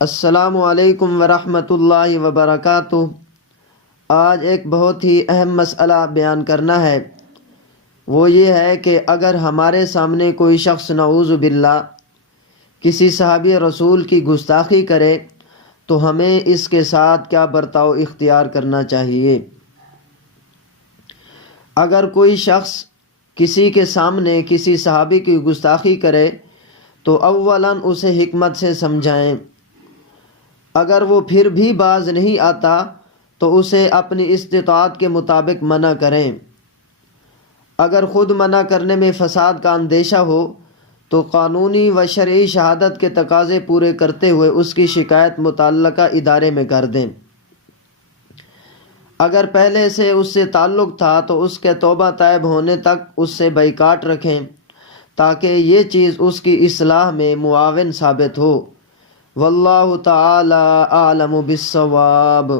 السلام علیکم ورحمۃ اللہ وبرکاتہ۔ آج ایک بہت ہی اہم مسئلہ بیان کرنا ہے، وہ یہ ہے کہ اگر ہمارے سامنے کوئی شخص نعوذ باللہ کسی صحابی رسول کی گستاخی کرے تو ہمیں اس کے ساتھ کیا برتاؤ اختیار کرنا چاہیے۔ اگر کوئی شخص کسی کے سامنے کسی صحابی کی گستاخی کرے تو اولاً اسے حکمت سے سمجھائیں، اگر وہ پھر بھی باز نہیں آتا تو اسے اپنی استطاعت کے مطابق منع کریں۔ اگر خود منع کرنے میں فساد کا اندیشہ ہو تو قانونی و شرعی شہادت کے تقاضے پورے کرتے ہوئے اس کی شکایت متعلقہ ادارے میں کر دیں۔ اگر پہلے سے اس سے تعلق تھا تو اس کے توبہ طیب ہونے تک اس سے بائیکاٹ رکھیں تاکہ یہ چیز اس کی اصلاح میں معاون ثابت ہو۔ واللہ تعالی اعلم بالصواب۔